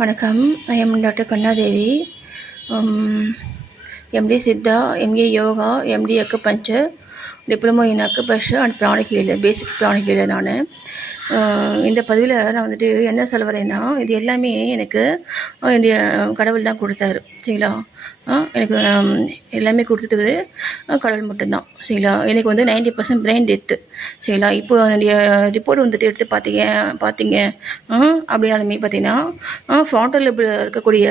வணக்கம். I am doctor Kannadevi, MD Siddha, MA yoga, MD acupuncture, diploma in acupuncture and pranic healer, basic pranic healer. நான் இந்த பதிவில் நான் வந்துட்டு என்ன சொல்ல வரேன்னா, இது எல்லாமே எனக்கு என்னுடைய கடவுள் தான் கொடுத்தாரு. சரிங்களா? எனக்கு எல்லாமே கொடுத்தது கடவுள் மட்டும்தான். சரிங்களா? எனக்கு வந்து 90% பிரெயின் டெத்து. சரிங்களா? இப்போ என்னுடைய ரிப்போர்ட் வந்துட்டு எடுத்து பார்த்தீங்க அப்படின்னாலுமே பார்த்தீங்கன்னா ஃப்ராண்டல் லோபில் இருக்கக்கூடிய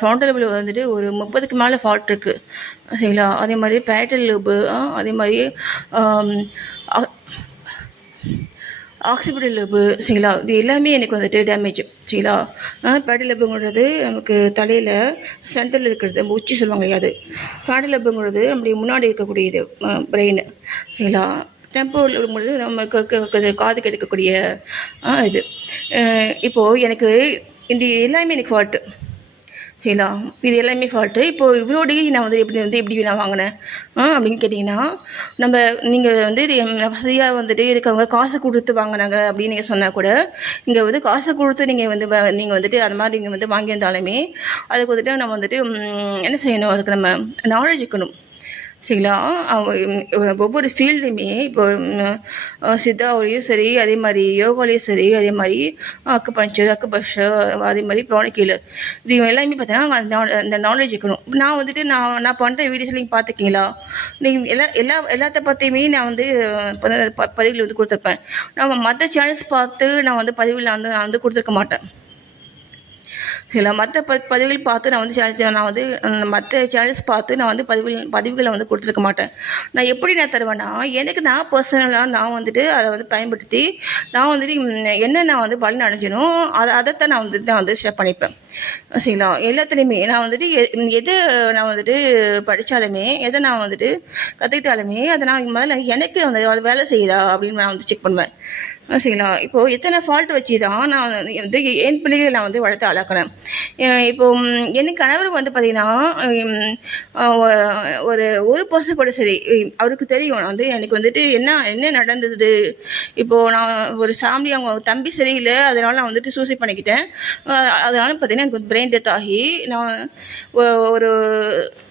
ஃப்ராண்டல் லோபில் வந்துட்டு ஒரு 30க்கு மேலே ஃபால்ட் இருக்குது. சரிங்களா? அதே மாதிரி பேரட்டல் லோபு, அதே மாதிரி ஆக்சிபிட்டல் லோபு. சரிங்களா? இது எல்லாமே எனக்கு வந்துட்டு டேமேஜ். சரிங்களா? பேட்டல் லோபுங்கிறது நமக்கு தலையில் சென்டரில் இருக்கிறது, நம்ம உச்சி சொல்லுவாங்க இல்லையா, அது. பேட்டல் லோபுங்கிறது நம்முடைய முன்னாடி இருக்கக்கூடியது பிரெயின். சரிங்களா? டெம்போ லோபுங்கிறது நம்ம காது கிடைக்கக்கூடிய இது. இப்போது எனக்கு இந்த எல்லாமே எனக்கு ஃபால்ட்டு. சரிங்களா? இது எல்லாமே ஃபால்ட்டு. இப்போது இவ்வளோ டிகிரி நான் வந்து எப்படி நான் வாங்கினேன் அப்படின்னு கேட்டிங்கன்னா, நீங்கள் வந்து இது வசதியாக வந்துட்டு இருக்கவங்க காசு கொடுத்து வாங்கினாங்க அப்படின்னு நீங்கள் சொன்னால் கூட, இங்கே வந்து காசு கொடுத்து நீங்கள் வந்துட்டு அது மாதிரி நீங்கள் வந்து வாங்கியிருந்தாலுமே அதுக்கு வந்துட்டு நம்ம வந்துட்டு என்ன செய்யணும், அதுக்கு நம்ம நாலேஜ் இருக்கணும். சரிங்களா? ஒவ்வொரு ஃபீல்டுமே இப்போ சித்தாவிலையும் சரி, அதே மாதிரி யோகாலையும் சரி, அதே மாதிரி அக்குபஞ்சர், அதே மாதிரி பிராணிக் ஹீலர், இது எல்லாமே பார்த்தீங்கன்னா அந்த நாலேஜ் இருக்கணும். நான் வந்துட்டு நான் பண்ணுற வீடியோஸ் நீங்கள் பார்த்துருக்கீங்களா? நீங்கள் எல்லாத்த பற்றியுமே நான் வந்து பதிவில் வந்து கொடுத்துருப்பேன். நம்ம மற்ற சேனல்ஸ் பார்த்து நான் வந்து பதிவில் நான் வந்து கொடுத்துருக்க மாட்டேன். இல்லை, மற்ற பதிவுகள் பார்த்து நான் வந்து மற்ற சேனல்ஸ் பார்த்து நான் வந்து பதிவுகளை வந்து கொடுத்துருக்க மாட்டேன். நான் எப்படி நான் தருவேன்னா, எனக்கு நான் பர்சனலாக நான் வந்துட்டு அதை வந்து பயன்படுத்தி நான் வந்துட்டு என்ன நான் வந்து பலன் அடைஞ்சணும், அதைத்தான் நான் வந்து ஷேர் பண்ணிப்பேன். சரிங்களா? எல்லாத்துலேயுமே நான் வந்துட்டு எதை நான் வந்துட்டு படித்தாலுமே, எதை நான் வந்துட்டு கற்றுக்கிட்டாலுமே அதை நான் முதல்ல எனக்கு வந்து அது வேலை செய்யுதா அப்படின்னு நான் வந்து செக் பண்ணுவேன். சரிங்களா? இப்போது எத்தனை ஃபால்ட் வச்சு தான் நான் வந்து என் பிள்ளைகளை நான் வந்து வளர்த்து அழக்கிறேன். இப்போது என் கணவர் வந்து பார்த்திங்கன்னா ஒரு பர்சன் கூட சரி, அவருக்கு தெரியும் வந்து எனக்கு வந்துட்டு என்ன நடந்தது. இப்போது நான் ஒரு ஃபேமிலி, அவங்க தம்பி சரியில்லை, அதனால் நான் வந்துட்டு சூசைட் பண்ணிக்கிட்டேன். அதனால் பார்த்திங்கன்னா எனக்கு பிரெயின் டெத் ஆகி நான் ஒரு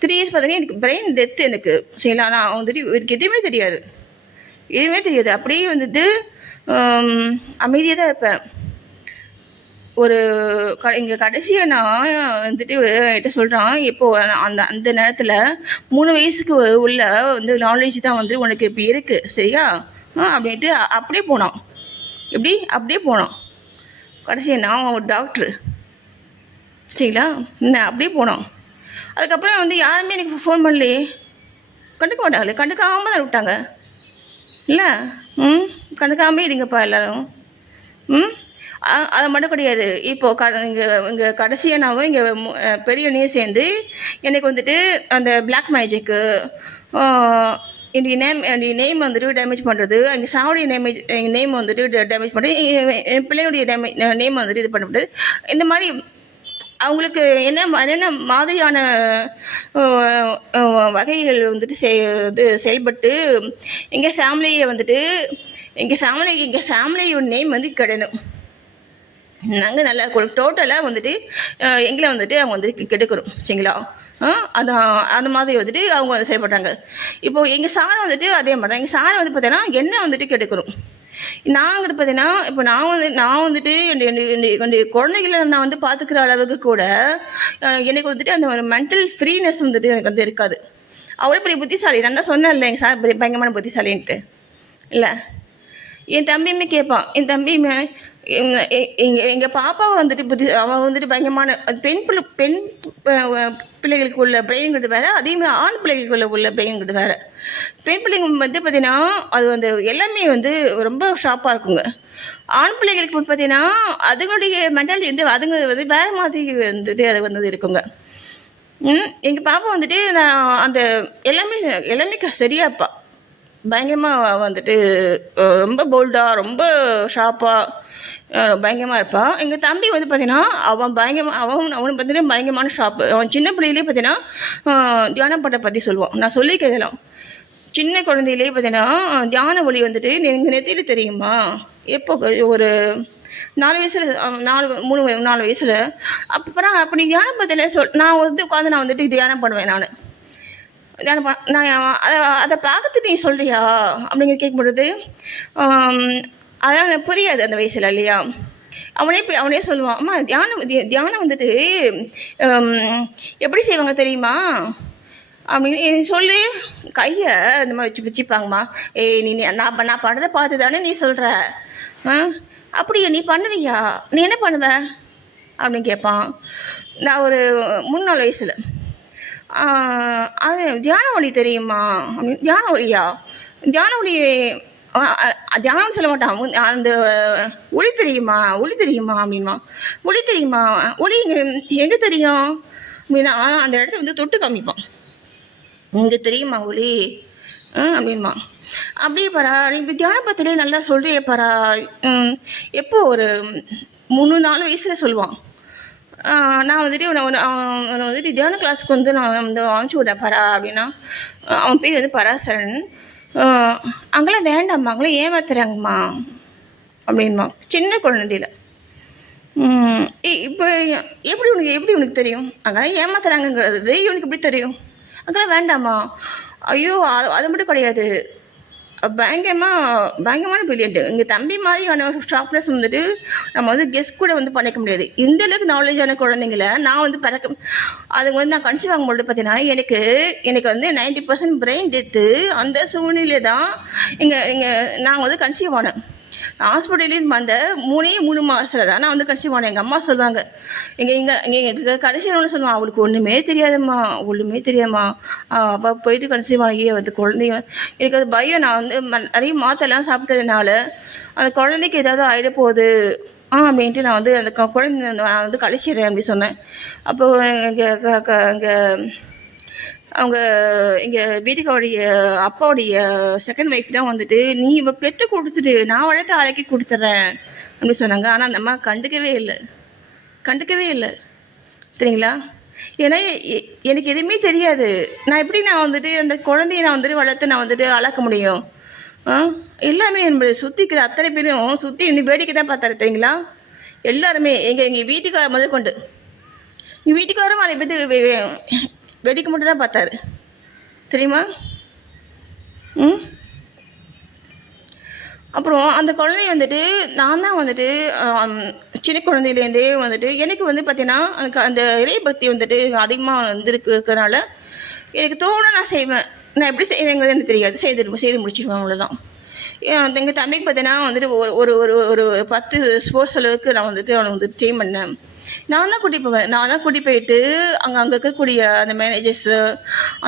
3 இயர்ஸ் பார்த்திங்கன்னா எனக்கு பிரெயின் டெத்து எனக்கு. சரிங்களா? நான் வந்துட்டு எனக்கு எதுவுமே தெரியாது. அப்படியே வந்துட்டு அமைதியாக தான் இருப்பேன். இங்கே கடைசியாக நான் வந்துட்டு என்கிட்ட சொல்கிறான், இப்போது அந்த நேரத்தில் 3 வயசுக்கு உள்ள வந்து நாலேஜ் தான் வந்து உனக்கு இப்போ இருக்குது, சரியா அப்படின்ட்டு அப்படியே போனான். கடைசியாக நான் ஒரு டாக்டரு. சரிங்களா? அப்படியே போனோம். அதுக்கப்புறம் வந்து யாருமே எனக்கு ஃபோன் பண்ணலையே, கண்டுக்க மாட்டாங்களே, கண்டுக்காமல் தான் விட்டாங்க. இல்லை, கண்டுக்காமல் இருங்கப்பா எல்லோரும். அதை மட்டும் கிடையாது. இப்போது இங்கே கடைசியாக இங்கே பெரியவனையும் சேர்ந்து எனக்கு வந்துட்டு அந்த பிளாக் மேஜிக்கு, என்னுடைய நேம் வந்துட்டு டேமேஜ் பண்ணுறது, எங்கள் சாவுடைய நேம் வந்துட்டு டேமேஜ் பண்ணுறது, என் பிள்ளையுடைய நேம் வந்துட்டு இது பண்ணப்படுது. இந்த மாதிரி அவங்களுக்கு என்னென்ன மாதிரியான வகைகள் வந்துட்டு செயல்பட்டு எங்கள் ஃபேமிலியோட நேம் வந்து கிடணும். நாங்கள் நல்லா டோட்டலாக வந்துட்டு எங்களை வந்துட்டு அவங்க வந்துட்டு கெடுக்கணும். சரிங்களா? அந்த மாதிரி வந்துட்டு அவங்க வந்து செயல்பட்டாங்க. இப்போது எங்கள் சாரை வந்துட்டு அதே மாதிரி தான். எங்கள் சாரை வந்து பார்த்தீங்கன்னா என்ன வந்துட்டு கெடுக்கணும். நாங்கள் பார்த்தீங்கன்னா இப்போ நான் வந்துட்டு என்னுடைய குழந்தைகளை நான் வந்து பார்த்துக்கிற அளவுக்கு கூட எனக்கு வந்துட்டு அந்த ஒரு மென்டல் ஃப்ரீனஸ் வந்துட்டு எனக்கு வந்து இருக்காது. அவ்வளோ பெரிய புத்திசாலி. நான் தான் சொன்னேன் இல்லை, எங்கள் சார் பெரிய பயங்கரமான புத்திசாலின்ட்டு. இல்லை, என் தம்பியுமே கேட்பான். என் தம்பியுமே எங்கள் பாப்பாவை வந்துட்டு அவன் வந்துட்டு பயங்கரமான பெண் பிள்ளைகளுக்கு உள்ள பிரெயின்ங்கிறது வேறு, அதேமாதிரி ஆண் பிள்ளைகளுக்கு உள்ள பிரெயின்ங்கிறது வேறு. பெண் பிள்ளைங்க வந்து பார்த்திங்கன்னா அது வந்து எல்லாமே வந்து ரொம்ப ஷார்ப்பாக இருக்குங்க. ஆண் பிள்ளைகளுக்கு பார்த்திங்கன்னா அதுங்களுடைய மென்டாலிட்டி வந்து அதுங்க வந்து வேறு மாதிரி வந்துட்டு அது வந்து இருக்குங்க. எங்கள் பாப்பா வந்துட்டு நான் அந்த எல்லாமே சரியாப்பா, பயங்கரமாக வந்துட்டு ரொம்ப போல்டாக, ரொம்ப ஷார்ப்பாக, பயங்கரமாக இருப்பான். எங்கள் தம்பி வந்து பார்த்தீங்கன்னா அவனுக்கு பார்த்தீங்கன்னா பயங்கரமான ஷாப்பு. அவன் சின்ன பிள்ளையிலே பார்த்தீங்கன்னா தியானம் பட்டை பற்றி சொல்லுவான். நான் சொல்லிக்கிறதெல்லாம் சின்ன குழந்தையிலே பார்த்தீங்கன்னா தியான ஒளி வந்துட்டு எங்கள் நெத்தியில் தெரியுமா, எப்போ ஒரு 4 வயசில் 4 வயசில். அப்புறம் அப்போ நீ தியானம் பார்த்தல நான் வந்து உட்காந்து நான் வந்துட்டு தியானம் பண்ணுவேன். நான் அதை பார்க்கறது நீ சொல்கிறியா அப்படிங்கிற கேட்கும்பொழுது அதனால் எனக்கு புரியாது அந்த வயசில் இல்லையா. அவனே சொல்லுவான், அம்மா தியானம் வந்துட்டு எப்படி செய்வாங்க தெரியுமா அப்படின்னு நீ சொல்லி கையை இந்த மாதிரி வச்சுப்பாங்கம்மா. நீ நான் பண்ணுறதை பார்த்து தானே நீ சொல்கிற, அப்படியா நீ பண்ணுவியா, நீ என்ன பண்ணுவ அப்படின்னு கேட்பான். நான் ஒரு 3-4 வயசில் அது தியான ஒளி தெரியுமா அப்படின்னு. தியான ஒளியா, தியான ஒளி தியானம் சொல்ல மாட்டான். அந்த ஒளி தெரியுமா அப்படின்மா. ஒளி தெரியுமா, ஒளி எங்கே தெரியும் அப்படின்னா அந்த இடத்த வந்து தொட்டு காமிப்பான். இங்கே தெரியுமா ஒளி அப்படின்மா. அப்படியே பாரா நீ தியானம் பத்திலே நல்லா சொல்கிறியே பாரா. எப்போ ஒரு 3-4 வயசில் சொல்லுவான். நான் வந்துட்டு அவனை வந்துட்டு தியான கிளாஸுக்கு வந்து நான் வந்து அனுப்பிச்சி விட்றேன் பாரா அப்படின்னா. அவன் பேர் வந்து பராசரன். அங்கெல்லாம் வேண்டாம்மா, அங்கெல்லாம் ஏமாத்துறாங்கம்மா அப்படின்மா. சின்ன குழந்தையில இப்போ எப்படி உனக்கு தெரியும் அங்கெல்லாம் ஏமாத்துறாங்கங்கிறது இவனுக்கு எப்படி தெரியும்? அங்கெல்லாம் வேண்டாம்மா. ஐயோ அது மட்டும் கிடையாது, பயங்கரமான பிரில்லியன்ட்டு. எங்கள் தம்பி மாதிரியான ஷார்ப்னஸ் வந்துட்டு நம்ம வந்து கெஸ்ட் கூட வந்து பண்ணிக்க முடியாது. இந்த அளவுக்கு நாலேஜான குழந்தைங்கள நான் வந்து அதுங்க வந்து நான் கன்சீவ் ஆகும்போது பார்த்தீங்கன்னா எனக்கு வந்து 90% பிரெயின் டெத்து. அந்த சூழ்நிலை தான் நான் வந்து கன்சீவ் ஆனேன். ஹாஸ்பிட்டலேருந்து வந்த 3 மாதத்தில் தான் நான் வந்து கன்சீவ் ஆனேன். எங்கள் அம்மா சொல்லுவாங்க, எங்கள் கடைசி ஒன்று சொல்லுவான், அவளுக்கு ஒன்றுமே தெரியாதும்மா. அவள் போயிட்டு கன்சீவ் ஆகி வந்து குழந்தைங்க. எனக்கு அது பயம். நான் வந்து நிறைய மாத்தெல்லாம் சாப்பிட்டதுனால அந்த குழந்தைக்கு ஏதாவது ஆகிட போகுது அப்படின்ட்டு நான் வந்து அந்த குழந்தை நான் வந்து கழிச்சிடுறேன் அப்படி சொன்னேன். அப்போது எங்கள் வீட்டுக்காருடைய அப்பாவுடைய செகண்ட் ஒய்ஃப் தான் வந்துட்டு, நீ இவ பெற்று கொடுத்துட்டு நான் வளர்த்து அழைக்கி கொடுத்துட்றேன் அப்படின்னு சொன்னாங்க. ஆனால் அந்த அம்மா கண்டுக்கவே இல்லை சரிங்களா. ஏன்னா எனக்கு எதுவுமே தெரியாது. நான் எப்படி வந்துட்டு அந்த குழந்தைய நான் வந்துட்டு வளர்த்து நான் வந்துட்டு வளர்க்க முடியும்? எல்லாமே என்னுடைய சுற்றிக்கிற அத்தனை பேரும் சுற்றி இன்னும் வேடிக்கை தான் பார்த்தாரு தெரியுங்களா. எல்லாருமே எங்கள் வீட்டுக்கார முதல் கொண்டு எங்கள் வீட்டுக்காரும் அதை பற்றி வேடிக்கை மட்டும் தான் பார்த்தாரு தெரியுமா. அப்புறம் அந்த குழந்தைய வந்துட்டு நான் தான் வந்துட்டு சின்ன குழந்தையிலேருந்தே வந்துட்டு எனக்கு வந்து பார்த்தீங்கன்னா அந்த இறை பக்தி வந்துட்டு அதிகமாக இருக்கிறதுனால எனக்கு தோண நான் செய்வேன். நான் எப்படி செய்வேங்கிறது எனக்கு தெரியாது, செய்து முடிச்சிடுவேன், அவ்வளோதான். எங்கள் தம்பிக்கு பார்த்தீங்கன்னா வந்துட்டு ஒரு ஒரு 10 ஸ்போர்ட்ஸ் அளவுக்கு நான் வந்துட்டு அவனை வந்துட்டு ட்ரெயின் பண்ணேன். நான் தான் கூட்டி போயிட்டு அங்கே இருக்கக்கூடிய அந்த மேனேஜர்ஸு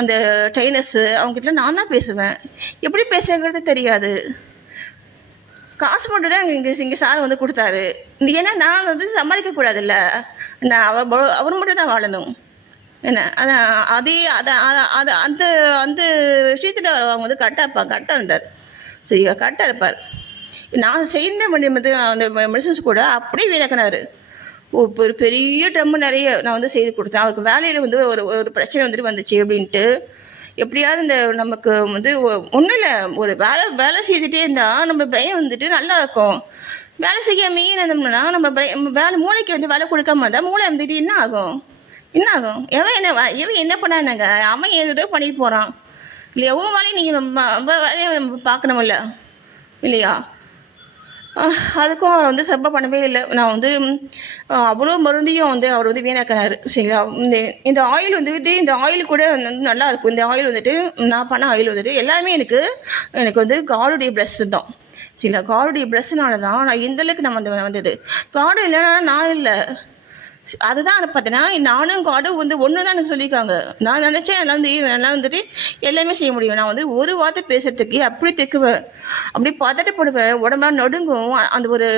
அந்த ட்ரெயினர்ஸு அவங்ககிட்ட நான் தான் பேசுவேன். எப்படி பேசுகிறது தெரியாது. காசு மட்டும் தான் இங்கே சார் வந்து கொடுத்தாரு. ஏன்னா நான் வந்து சம்பாதிக்கக்கூடாதுல்ல, நான் அவர் மட்டும் தான் வாழணும் என்ன. அதான் அந்த அந்த விஷயத்தில் அவங்க வந்து கரெக்டாக இருந்தார் சரியா, கரெக்டாக இருப்பார். நான் செய்த அந்த மெடிசன்ஸ் கூட அப்படியே வீணாக்கினார். ஒரு பெரிய ட்ரம்மு நிறைய நான் வந்து செய்து கொடுத்தேன். அவருக்கு வேலையில் வந்து ஒரு பிரச்சனை வந்துச்சு அப்படின்ட்டு எப்படியாவது நமக்கு வந்து ஒன்றும் இல்லை, ஒரு வேலை செய்துகிட்டே இருந்தால் நம்ம பிரெயின் வந்துட்டு நல்லா இருக்கும். வேலை செய்யாமே இருந்தோம்னா நம்ம வேலை மூளைக்கு வந்து வேலை கொடுக்காம இருந்தால் மூளை வந்துட்டு என்ன ஆகும்? எவன் என்ன பண்ணானாங்க, அவன் ஏதோ பண்ணிட்டு போகிறான் இல்லையா. உங்கள் வேலையை நீங்கள் வேலையை நம்ம பார்க்கணுமில்ல இல்லையா. அதுக்கும் அவர் வந்து சப்பா பண்ணவே இல்லை. நான் வந்து அவ்வளோ மருந்தையும் வந்து அவர் வந்து வீணாக்கினார் சரிங்களா. இந்த ஆயில் வந்துட்டு இந்த ஆயில் கூட வந்து நல்லாயிருக்கும். இந்த ஆயில் வந்துட்டு நான் பண்ண ஆயில் வந்துட்டு எல்லாமே எனக்கு வந்து காடுடைய பிளஸ் தான் சரிங்களா. காடுடைய பிளஸ்னால தான் நான் இந்தளவுக்கு நான் வந்தது. காடு இல்லைன்னா நான் இல்லை. அதுதான் பார்த்தீங்கன்னா நானும் காடும் வந்து ஒன்று தான் எனக்கு சொல்லியிருக்காங்க. நான் நினச்சேன் எல்லாம் வந்துட்டு எல்லாமே செய்ய முடியும். நான் வந்து ஒரு வார்த்தை பேசுகிறதுக்கு அப்படி தைக்குவேன், அப்படி பதட்டப்படுவேன், உடம்புலாம் நடுங்கும். அந்த ஒரு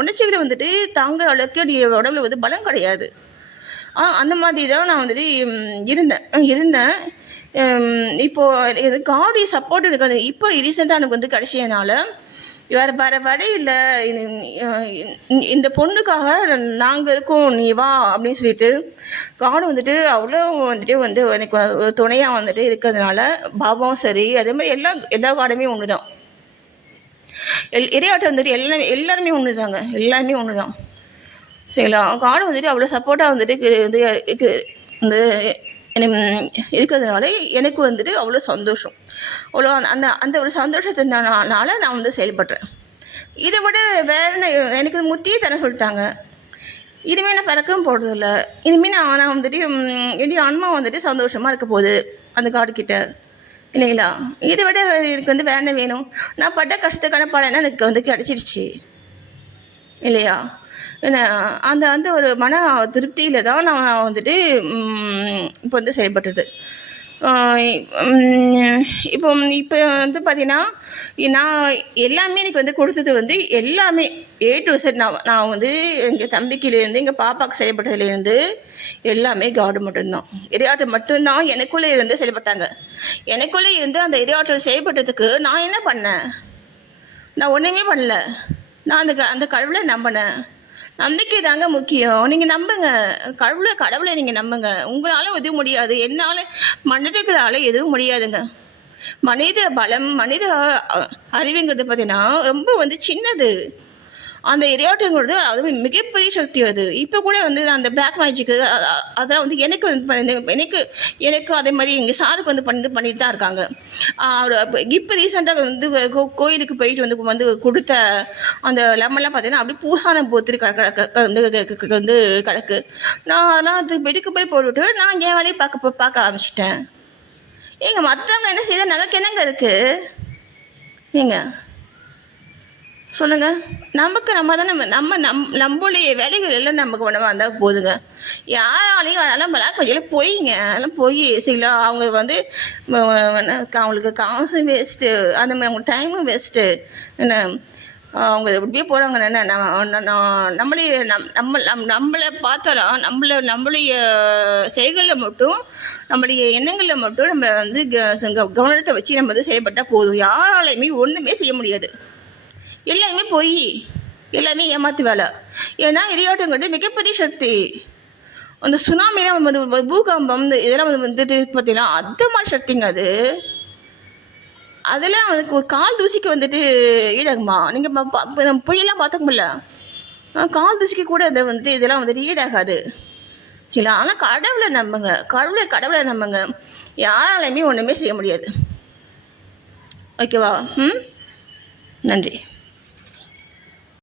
உணர்ச்சிகளை வந்துட்டு தாங்குற அளவுக்கு நீ உடம்புல வந்து பலம் கிடையாது. அந்த மாதிரி தான் நான் வந்துட்டு இருந்தேன். இப்போது காடி சப்போர்ட் இருக்காது. இப்போ ரீசெண்டாக எனக்கு வந்து கிடைச்சதுனால வேறு வழி இல்லை. இந்த பொண்ணுக்காக நாங்கள் இருக்கோம், நீ வா அப்படின்னு சொல்லிட்டு காடு வந்துட்டு அவ்வளோ வந்துட்டு எனக்கு ஒரு துணையாக வந்துட்டு இருக்கிறதுனால பாபாவும் சரி அதே மாதிரி எல்லா காடுமே ஒன்று தான். இரையாட்டம் வந்துட்டு எல்லாருமே ஒன்று தாங்க, எல்லாருமே ஒன்று தான். சரிங்களா? காடு வந்துட்டு அவ்வளோ சப்போர்ட்டாக வந்துட்டு இது இந்த இருக்கிறதுனால எனக்கு வந்துட்டு அவ்வளோ சந்தோஷம். அவ்வளோ அந்த அந்த ஒரு சந்தோஷத்தினால நான் வந்து செயல்படுறேன். இதை விட வேறு எனக்கு முத்தியே தர சொல்லிட்டாங்க. இனிமேல் நான் பிறக்கவும் போடுறதில்ல. இனிமேல் நான் வந்துட்டு என்னுடைய அம்மா வந்துட்டு சந்தோஷமாக இருக்க போகுது அந்த காடுக்கிட்ட, இல்லைங்களா? இதை விட எனக்கு வந்து வேணை வேணும். நான் பட்ட கஷ்டக்கான பலனா எனக்கு வந்து கிடச்சிருச்சு, இல்லையா? ஏன்னா அந்த அந்த ஒரு மன திருப்தியில் தான் நான் வந்துட்டு இப்போ வந்து செயல்பட்டுது. இப்போ இப்போ வந்து பார்த்தீங்கன்னா, நான் எல்லாமே எனக்கு வந்து கொடுத்தது வந்து எல்லாமே A to Z. நான் வந்து எங்கள் தம்பிக்கிலேருந்து எங்கள் பாப்பாவுக்கு செயல்பட்டதுலேருந்து எல்லாமே காடு மட்டும்தான், இரையாற்றல் மட்டும்தான் எனக்குள்ளே இருந்து செயல்பட்டாங்க. எனக்குள்ளே இருந்து அந்த இரையாற்றல் செயல்பட்டதுக்கு நான் என்ன பண்ணேன்? நான் ஒன்றுமே பண்ணல. நான் அந்த கடவுளை நம்பினேன். நம்பிக்கை தாங்க முக்கியம். நீங்கள் நம்புங்க, கடவுளை நீங்கள் நம்புங்க. உங்களால் எதுவும் முடியாது, என்னால் மனிதர்களால் எதுவும் முடியாதுங்க. மனித பலம், மனித அறிவுங்கிறது பார்த்தீங்கன்னா ரொம்ப வந்து சின்னது. அந்த இரையாட்டங்கிறது அது மிகப்பெரிய சக்தி. அது இப்போ கூட வந்து அந்த பிளாக் மேஜிக்கு அதெல்லாம் வந்து எனக்கு எனக்கு அதே மாதிரி எங்கள் சாருக்கு வந்து பண்ணிட்டு தான் இருக்காங்க. அவர் இப்போ ரீசெண்டாக வந்து கோயிலுக்கு போயிட்டு வந்து கொடுத்த அந்த லெமன்லாம் பார்த்தீங்கன்னா அப்படியே பூசான போத்துட்டு வந்து கிடக்கு. நான் அதெல்லாம் அது வெடிக்க போய் போட்டுவிட்டு நான் என் வேலையை பார்க்க ஆரம்பிச்சிட்டேன். ஏங்க மற்றவங்க என்ன செய்ய நமக்கு என்னங்க இருக்குது? ஏங்க சொல்லுங்கள். நமக்கு நம்ம தானே நம்மளுடைய வேலைகள் எல்லாம் நமக்கு ஒன்றா இருந்தால் போதுங்க. யாராலையும் அதெல்லாம் பிளாக் மேஜிக்கில் போயிங்க, அதெல்லாம் போய் சரிங்களா? அவங்க வந்து அவங்களுக்கு காசும் வேஸ்ட்டு, அந்த மாதிரி அவங்க டைமும் வேஸ்ட்டு. என்ன அவங்க எப்படியே போகிறாங்க. என்ன நம்மளே நம்மளை பார்த்தாலும் நம்மளுடைய செயல்களில் மட்டும், நம்மளுடைய எண்ணங்களில் மட்டும் நம்ம வந்து கவனத்தை வச்சு நம்ம வந்து செயல்பட்டால் போதும். யாராலையுமே ஒன்றுமே செய்ய முடியாது. எல்லாமே போய் எல்லாமே ஏமாத்து வேலை. ஏன்னா இரையாட்டங்கிறது மிகப்பெரிய சக்தி. அந்த சுனாமிலாம் வந்து பூகம்பம் இதெல்லாம் வந்துட்டு பார்த்தீங்கன்னா அந்த மாதிரி சக்திங்க அது. அதெல்லாம் வந்து ஒரு கால் தூசிக்கு வந்துட்டு ஈடாகுமா? நீங்கள் பொய்யெல்லாம் பார்த்துக்க முடியல. கால் தூசிக்கு கூட இதை வந்துட்டு இதெல்லாம் வந்துட்டு ஈடாகாது, இல்லை. ஆனால் கடவுளை நம்புங்க, கடவுளை நம்புங்க. யாராலையுமே ஒன்றுமே செய்ய முடியாது. ஓகேவா? நன்றி.